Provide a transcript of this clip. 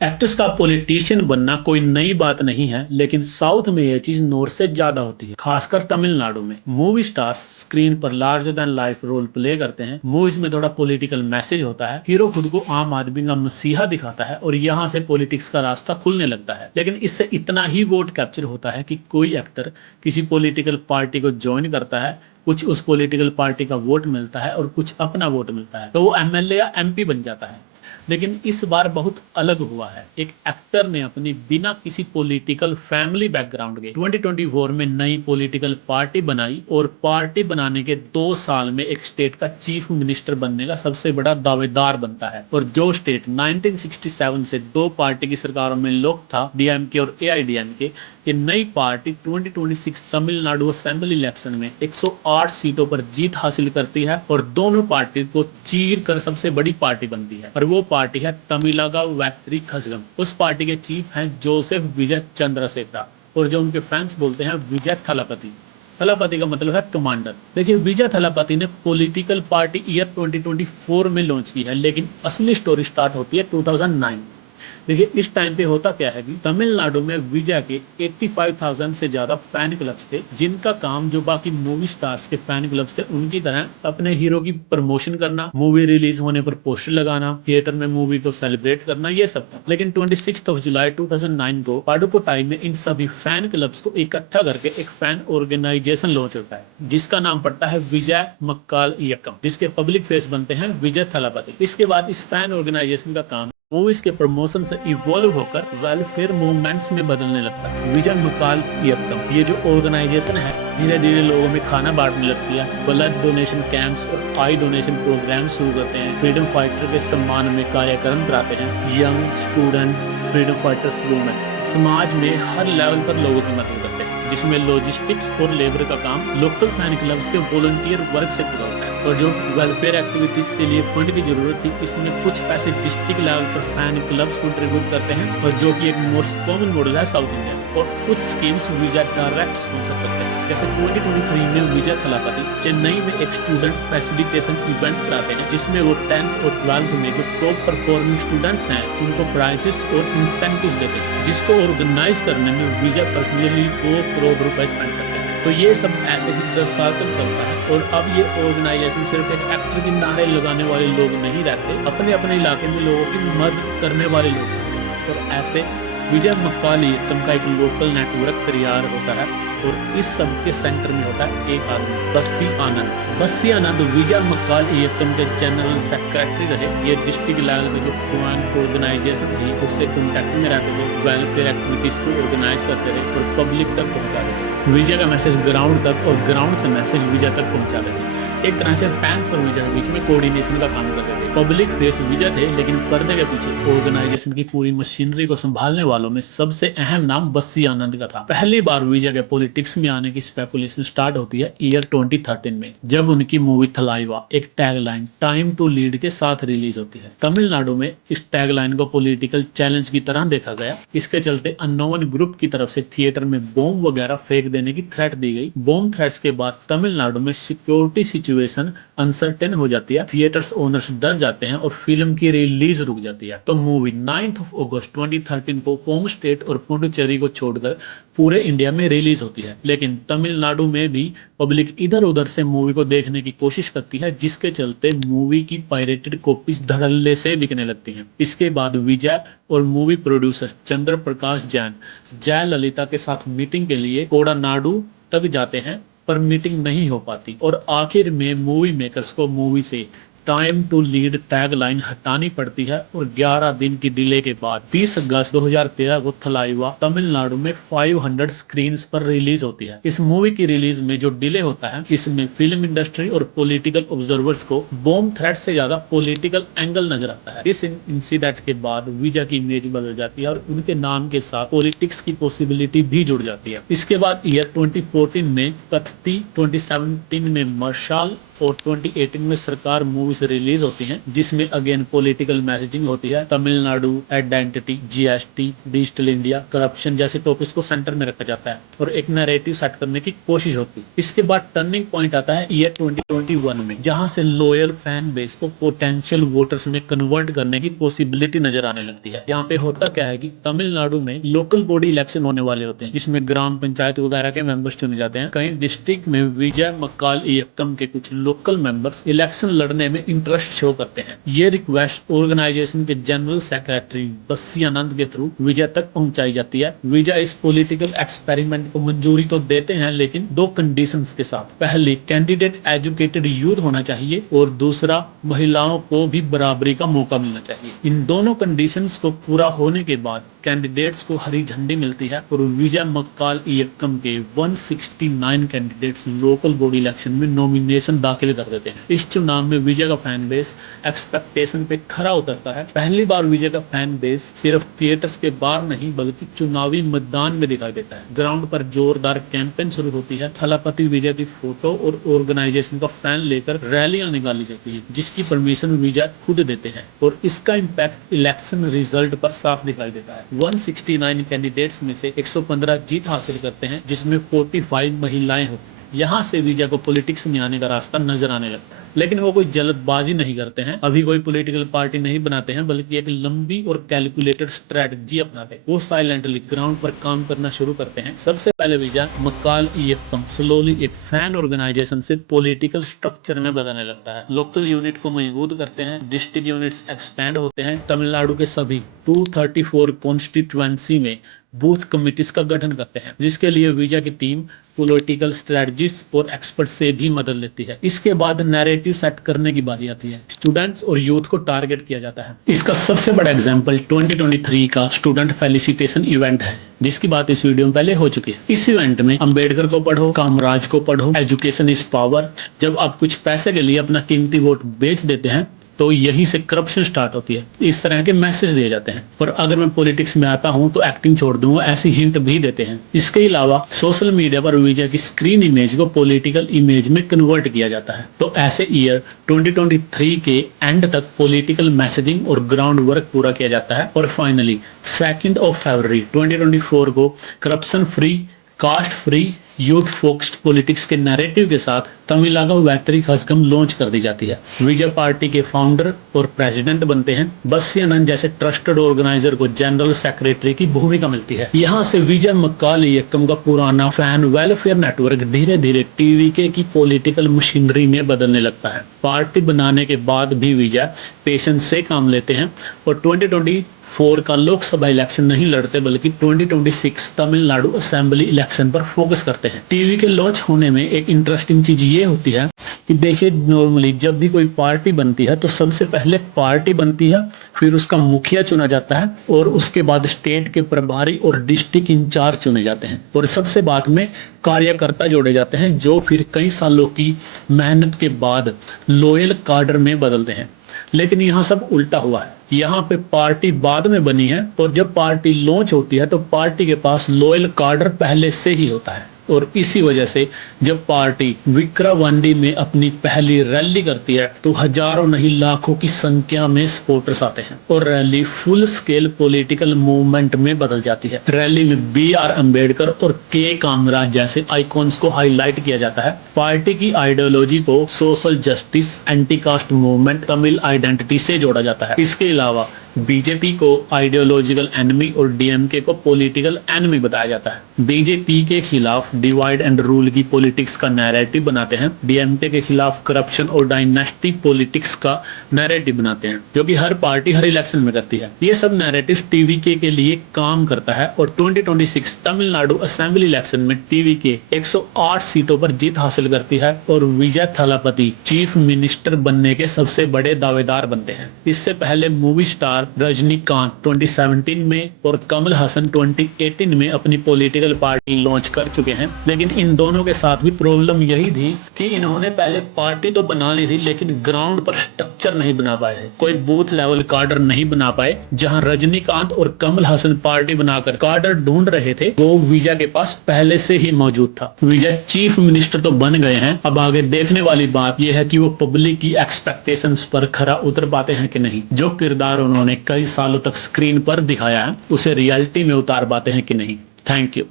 Actress का politician बनना कोई नई बात नहीं है, लेकिन साउथ में यह चीज नॉर्थ से ज्यादा होती है, खासकर तमिलनाडु में। मूवी स्टार्स स्क्रीन पर larger than life role play करते हैं। मूवीज में थोड़ा पॉलिटिकल मैसेज होता है, हीरो खुद को आम आदमी का मसीहा दिखाता है और यहाँ से पॉलिटिक्स का रास्ता खुलने लगता है। लेकिन इससे इतना ही वोट कैप्चर होता है कि कोई एक्टर किसी पॉलिटिकल पार्टी को ज्वाइन करता है, कुछ उस पॉलिटिकल पार्टी का वोट मिलता है और कुछ अपना वोट मिलता है, तो वो एमएलए या एमपी बन जाता है। लेकिन इस बार बहुत अलग हुआ है। एक एक्टर ने अपनी बिना किसी पॉलिटिकल फैमिली बैकग्राउंड के 2024 में नई पॉलिटिकल पार्टी बनाई और पार्टी बनाने के 2 साल में एक स्टेट का चीफ मिनिस्टर बनने का सबसे बड़ा दावेदार बनता है। और जो स्टेट 1967 से दो पार्टी की सरकारों में लॉक था, डीएमके और एआईडीएमके, ये नई पार्टी 2026 तमिलनाडु असेंबली इलेक्शन में 108 सीटों पर जीत हासिल करती है और दोनों पार्टी को चीर कर सबसे बड़ी पार्टी बनती है। और वो पार्टी है तमिलगा वैक्ट्री खसगम। उस पार्टी के चीफ हैं जोसेफ विजय चंद्रशेखर और जो उनके फैंस बोलते हैं विजय थलापति। थलापति का मतलब है कमांडर। देखिए, विजय थलापति ने पॉलिटिकल पार्टी ईयर 2024 में लॉन्च की है, लेकिन असली स्टोरी स्टार्ट होती है 2009। देखिए, इस टाइम पे होता क्या है कि तमिलनाडु में विजय के 85,000 से ज्यादा फैन क्लब्स थे, जिनका काम जो बाकी मूवी स्टार्स के फैन क्लब्स थे उनकी तरह अपने हीरो की प्रमोशन करना, मूवी रिलीज होने पर पोस्टर लगाना, थिएटर में मूवी को सेलिब्रेट करना, ये सब था। लेकिन 26 जुलाई 2009 को पाडुकोटाई में इन सभी फैन क्लब्स को इकट्ठा करके एक फैन ऑर्गेनाइजेशन लॉन्च होता है, जिसका नाम पड़ता है विजय मक्काल इयक्कम, जिसके पब्लिक फेस बनते हैं विजय थलापति। इसके बाद इस फैन ऑर्गेनाइजेशन का काम मूवीज के प्रमोशन से इवॉल्व होकर वेलफेयर मूवमेंट्स में बदलने लगता है। विजय मकाल यत्तम, ये जो ऑर्गेनाइजेशन है, धीरे धीरे लोगों में खाना बांटने लगती है, ब्लड डोनेशन कैंप्स और आई डोनेशन प्रोग्राम शुरू करते हैं, फ्रीडम फाइटर के सम्मान में कार्यक्रम कराते हैं, young student freedom fighters women समाज में हर लेवल पर लोगों की मदद करते हैं, जिसमें लॉजिस्टिक्स और लेबर का काम लोकल फैन क्लब्स के वॉलंटियर वर्क से पूरा होता है। और जो वेलफेयर एक्टिविटीज के लिए फंड की जरूरत थी, इसमें कुछ पैसे डिस्ट्रिक्ट लेवल पर फैन क्लब्स कंट्रीब्यूट करते हैं, और जो कि एक मोस्ट कॉमन मॉडल है साउथ इंडिया। और कुछ स्कीम्स विजय डायरेक्ट स्पॉन्सर करते हैं। जैसे 2023 में विजय थलापति चेन्नई में एक स्टूडेंट फैसिलिटेशन इवेंट कराते हैं, जिसमें वो 10th और 12th में जो टॉप परफॉर्मिंग स्टूडेंट्स हैं उनको प्राइजेस और इंसेंटिव देते हैं, जिसको ऑर्गेनाइज करने में विजय पर्सनली 2 करोड़ रुपए स्पेंड करते हैं। तो ये सब ऐसे ही 10 साल तक चलता है। और अब ये ऑर्गेनाइजेशन सिर्फ एक एक्टर के नारे लगाने वाले लोग नहीं रहते, अपने अपने इलाके में लोगों की मदद करने वाले लोग हैं। और ऐसे विजय मक्काल यत्तम का एक लोकल नेटवर्क तैयार होता है, और इस सब के सेंटर में होता है एक आदमी, बस्सी आनंद। बस्सी आनंद विजय मक्काल यत्तम के जनरल सेक्रेटरी रहे। ये डिस्ट्रिक्ट लेवल में जो फैन ऑर्गेनाइजेशन थी उससे कॉन्टेक्ट में रहते थे, वेलफेयर एक्टिविटीज को ऑर्गेनाइज करते थे और पब्लिक तक पहुंचाते थे। विजय का मैसेज ग्राउंड तक और ग्राउंड से मैसेज विजय तक पहुंचाते थे। एक तरह से फैंस और विजय के बीच में कोऑर्डिनेशन का काम करते थे। पब्लिक फेस विजय थे, लेकिन पर्दे के पीछे ऑर्गेनाइजेशन की पूरी मशीनरी को संभालने वालों में सबसे अहम नाम बस्सी आनंद का था। पहली बार विजय के पॉलिटिक्स में आने की स्पेकुलेशन स्टार्ट होती है ईयर 2013 में, जब उनकी मूवी थलाइवा एक टैगलाइन टाइम टू लीड के साथ रिलीज होती है। तमिलनाडु में इस टैगलाइन को पॉलिटिकल चैलेंज की तरह देखा गया। इसके चलते अननोन ग्रुप की तरफ से थिएटर में बॉम्ब वगैरह फेंक देने की थ्रेट दी गई। बॉम्ब थ्रेट्स के बाद तमिलनाडु में सिक्योरिटी सिचुएशन अनसर्टेन हो जाती है, थिएटर्स ओनर्स डर जाते हैं और फिल्म की रिलीज रुक जाती है। तो मूवी 9 अगस्त 2013 को होम स्टेट और पुडुचेरी को छोड़कर पूरे इंडिया में रिलीज होती है। लेकिन तमिलनाडु में भी पब्लिक इधर उधर से मूवी को देखने की कोशिश करती है, जिसके चलते मूवी की पायरेटेड कॉपीज धड़ल्ले से बिकने लगती हैं। इसके बाद विजय और मूवी प्रोड्यूसर चंद्र प्रकाश जैन जयललिता के साथ मीटिंग के लिए कोडानाडु तक जाते हैं, पर मीटिंग नहीं हो पाती और आखिर में मूवी मेकर्स को मूवी से टाइम टू लीड टैगलाइन हटानी पड़ती है। और 11 दिन की डिले के बाद 30 अगस्त 2013 को थलाइवा तमिलनाडु में 500 स्क्रीन पर रिलीज होती है। इस मूवी की रिलीज में जो डिले होता है, इसमें फिल्म इंडस्ट्री और पॉलिटिकल ऑब्जर्वर्स को बॉम्ब थ्रेट से ज्यादा पॉलिटिकल एंगल नजर आता है। इस इंसिडेंट के बाद विजय की इमेज बदल जाती है और उनके नाम के साथ पॉलिटिक्स की पॉसिबिलिटी भी जुड़ जाती है। इसके बाद ईयर 2014 में कथती, 2017 में मर्शाल और 2018 में सरकार मूवी मूवीज रिलीज होती हैं जिसमें अगेन पॉलिटिकल मैसेजिंग होती है। Tamil Nadu, identity, GST, digital India, corruption जैसे टॉपिक्स को सेंटर में रखा जाता है और एक नैरेटिव सेट करने की कोशिश होती है। इसके बाद टर्निंग पॉइंट आता है ईयर 2021 में, जहां से लॉयल फैन बेस को पोटेंशियल वोटर्स में कन्वर्ट करने की पॉसिबिलिटी नजर आने लगती है। यहाँ पे होता क्या है कि तमिलनाडु में लोकल बॉडी इलेक्शन होने वाले होते हैं जिसमें ग्राम पंचायत वगैरह के मेंबर्स चुने जाते हैं। कई डिस्ट्रिक्ट में विजय मक्काल इयक्कम के कुछ लोकल मेंबर्स इलेक्शन लड़ने में इंटरेस्ट शो करते हैं। ये रिक्वेस्ट ऑर्गेनाइजेशन के जनरल सेक्रेटरी बस्सी आनंद के थ्रू विजय तक पहुंचाई जाती है। विजय इस पॉलिटिकल एक्सपेरिमेंट को मंजूरी तो देते हैं लेकिन दो कंडीशंस के साथ। पहली, कैंडिडेट एजुकेटेड यूथ होना चाहिए और दूसरा, महिलाओं को भी बराबरी का मौका मिलना चाहिए। इन दोनों कंडीशंस को पूरा होने के बाद कैंडिडेट्स को हरी झंडी मिलती है और विजय मक्काल इयक्कम के 169 कैंडिडेट्स लोकल बॉडी इलेक्शन में नॉमिनेशन दाखिल कर देते हैं। इस चुनाव में विजय का फैन बेस एक्सपेक्टेशन पे खरा उतरता है। पहली बार विजय का फैन बेस सिर्फ थिएटर्स के बाहर नहीं बल्कि चुनावी मैदान में दिखाई देता है। ग्राउंड पर जोरदार कैंपेन शुरू होती है। थलापति विजय की फोटो और ऑर्गेनाइजेशन का फैन लेकर रैलियां निकाली जाती है जिसकी परमिशन विजय खुद देते हैं और इसका इम्पैक्ट इलेक्शन रिजल्ट पर साफ दिखाई देता है। 169 कैंडिडेट्स में से 115 जीत हासिल करते हैं जिसमें 45 महिलाएं होती हैं। यहाँ से विजय को पॉलिटिक्स में आने का रास्ता नजर आने लगता है, लेकिन वो कोई जल्दबाजी नहीं करते हैं। अभी कोई पॉलिटिकल पार्टी नहीं बनाते हैं बल्कि एक लंबी और कैलकुलेटेड स्ट्रेटजी अपनाते हैं। वो साइलेंटली ग्राउंड पर काम करना शुरू करते हैं। सबसे पहले विजय मक्काल इयक्कम स्लोली एक फैन ऑर्गेनाइजेशन से पॉलिटिकल स्ट्रक्चर में बदलने लगता है। लोकल यूनिट को मजबूत करते हैं, डिस्ट्रिक्ट यूनिट्स एक्सपैंड होते हैं। तमिलनाडु के सभी 234 कॉन्स्टिट्यूएंसी में बूथ कमिटीज का गठन करते हैं जिसके लिए विजय की टीम पॉलिटिकल स्ट्रेटजिस्ट और एक्सपर्ट से भी मदद लेती है। इसके बाद नैरेटिव सेट करने की बारी आती है। स्टूडेंट्स और यूथ को टारगेट किया जाता है। इसका सबसे बड़ा एग्जांपल 2023 का स्टूडेंट फेलिसिटेशन इवेंट है जिसकी बात इस वीडियो में पहले हो चुकी है। इस इवेंट में अंबेडकर को पढ़ो, कामराज को पढ़ो, एजुकेशन इज पावर। जब आप कुछ पैसे के लिए अपना कीमती वोट बेच देते हैं तो यहीं से करप्शन स्टार्ट होती है। इस तरह के मैसेज दिए जाते हैं। पर अगर मैं पॉलिटिक्स में आता हूं तो एक्टिंग छोड़ दूंगा, ऐसी हिंट भी देते हैं। इसके अलावा सोशल मीडिया पर विजय की स्क्रीन इमेज को पॉलिटिकल इमेज में कन्वर्ट किया जाता है। तो ऐसे ईयर 2023 के एंड तक पॉलिटिकल मैसेजिंग और ग्राउंड वर्क पूरा किया जाता है और फाइनली 2 फरवरी 2024 को corruption free, caste free, youth focused politics के नैरेटिव के साथ तमिलनाडु वैतरी खसगम लॉन्च कर दी जाती है। विजय पार्टी के फाउंडर और प्रेसिडेंट बनते हैं। बस्सी आनंद जैसे ट्रस्टेड ऑर्गेनाइजर को जनरल सेक्रेटरी की भूमिका मिलती है। यहाँ से विजय मक्काल इयक्कम का पुराना फैन वेलफेयर नेटवर्क धीरे धीरे टीवीके की पॉलिटिकल मशीनरी में बदलने लगता है। पार्टी बनाने के बाद भी विजय पेशेंस से काम लेते हैं और 2024 का लोकसभा इलेक्शन नहीं लड़ते बल्कि 2026 तमिलनाडु असेंबली इलेक्शन पर फोकस करते हैं। टीवी के लॉन्च होने में एक इंटरेस्टिंग चीज ये होती है कि देखिए, नॉर्मली जब भी कोई पार्टी बनती है तो सबसे पहले पार्टी बनती है, फिर उसका मुखिया चुना जाता है और उसके बाद स्टेट के प्रभारी और डिस्ट्रिक्ट इंचार्ज चुने जाते हैं और सबसे बाद में कार्यकर्ता जोड़े जाते हैं जो फिर कई सालों की मेहनत के बाद लॉयल काडर में बदलते हैं। लेकिन यहाँ सब उल्टा हुआ है। यहाँ पे पार्टी बाद में बनी है और जब पार्टी लॉन्च होती है तो पार्टी के पास लॉयल काडर पहले से ही होता है और इसी वजह से जब पार्टी विक्रावांडी में अपनी पहली रैली करती है तो हजारों नहीं लाखों की संख्या में सपोर्टर्स आते हैं और rally full scale political movement में बदल जाती है। रैली में BR अम्बेडकर और के कामराज जैसे आइकॉन्स को हाईलाइट किया जाता है। पार्टी की आइडियोलॉजी को social justice, anti caste movement, Tamil identity से जोड़ा जाता है। इसके अलावा बीजेपी को आइडियोलॉजिकल एनिमी और डीएमके को पॉलिटिकल एनिमी बताया जाता है। बीजेपी के खिलाफ डिवाइड एंड रूल की पॉलिटिक्स का नैरेटिव बनाते हैं। डीएमके के खिलाफ करप्शन और डायनेस्टिक पॉलिटिक्स का नैरेटिव बनाते हैं जो कि हर पार्टी हर इलेक्शन में करती है। ये सब नैरेटिव टीवीके के लिए काम करता है और 2026 तमिलनाडु असेंबली इलेक्शन में टीवीके 108 सीटों पर जीत हासिल करती है और विजय थलापति चीफ मिनिस्टर बनने के सबसे बड़े दावेदार बनते हैं। इससे पहले मूवी स्टार स्टार रजनीकांत 2017 में और कमल हसन 2018 में अपनी पॉलिटिकल पार्टी लॉन्च कर चुके हैं। लेकिन इन दोनों के साथ भी प्रॉब्लम यही थी कि इन्होंने पहले पार्टी तो बना ली थी लेकिन ग्राउंड पर स्ट्रक्चर नहीं बना पाए थे, कोई बूथ लेवल कार्डर नहीं बना पाए। जहां रजनीकांत और कमल हसन पार्टी बनाकर कार्डर ढूंढ रहे थे, वो विजय के पास पहले से ही मौजूद था। विजय चीफ मिनिस्टर तो बन गए हैं, अब आगे देखने वाली बात यह है कि वो पब्लिक की एक्सपेक्टेशंस पर खरा उतर पाते हैं कि नहीं। जो किरदार उन्होंने कई सालों तक स्क्रीन पर दिखाया है उसे रियलिटी में उतार पाते हैं कि नहीं। Thank you.